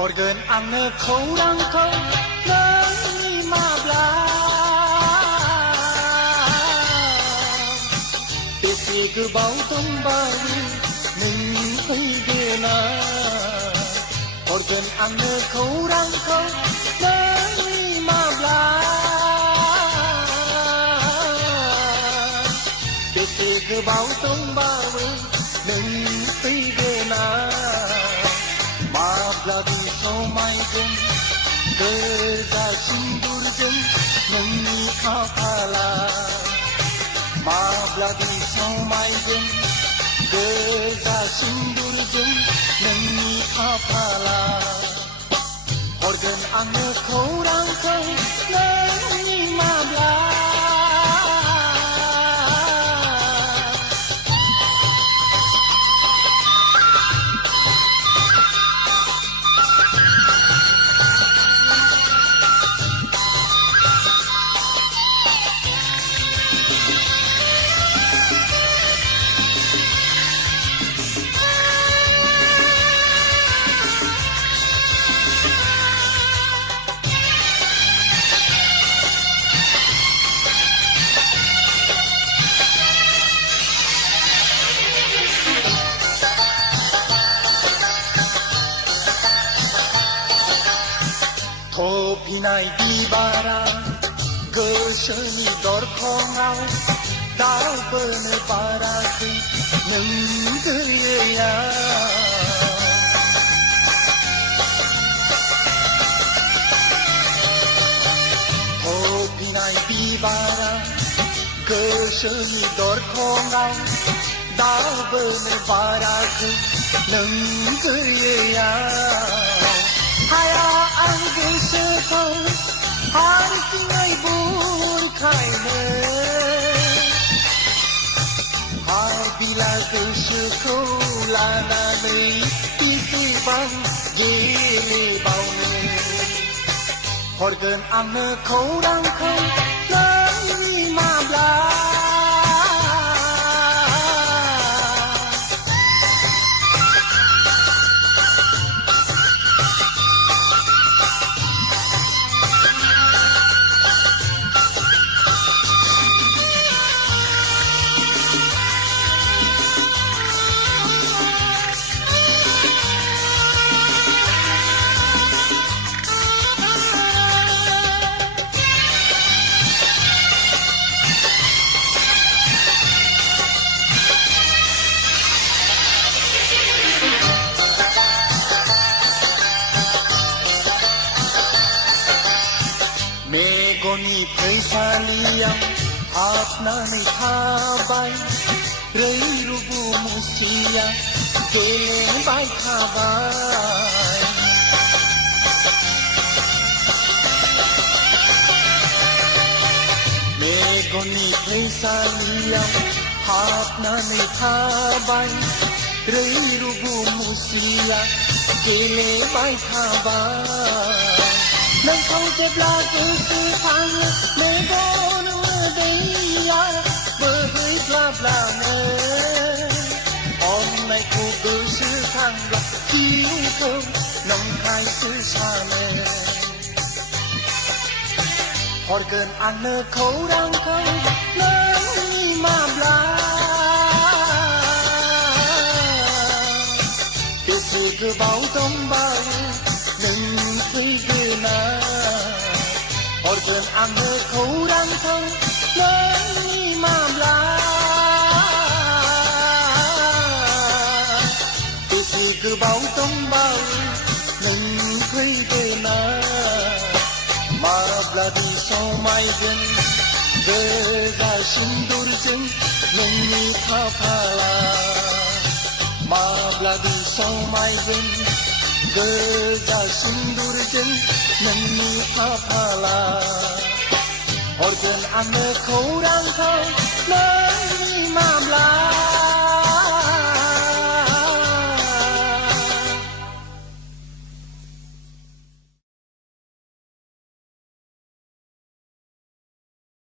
Organ ang khorang khâu nang ma bla Tesi cứ bao tung bao mình thấy ghê na Organ ang khorang khâu nang ma bla Tesi cứ bao tung bao mình thấy ghê na Mabladi somaydın Gözyaşındurdun Nunni kapala Mabladi somaydın Gözyaşındurdun Nunni kapala Organ anı khorang khâu Nunni mabla Binay dibara Gershoni dorkongaw Daw bene baraki Nunggeya Binay dibara Gershoni dorkongaw Daw bene baraki Nunggeya Haya ang gusto ko Harit ngay burkay mo Hay bila gusto ko Lana may isipang gilibaw mo Organ ang khorang khâu Nang mabla Megoni paisaliang apna nei thabai rei rubu musia geleng bai thabai Megoni paisaliang apna nei thabai rei rubu musia geleng bai thabai Nang không chép là cứ sự thang Mê bố nụ đầy Bơ hơi lạp là mê Hôm nay cô cứ sự thang là Khi không nông hai sự xa mê Organ ang khorang khâu Nang mabla Tesi cứ bao tông bao Nâng thấy ghê na Organ ang khorang khâu Nang mabla Tesi cứ bao tông bao Nâng thấy ghê na Mabladi somaydın Gözyaşındurdun Nunni kapala Mabladi somaydın Gözyaşındurdun Nunni kapala Organ ang khorang khâu Nang mabla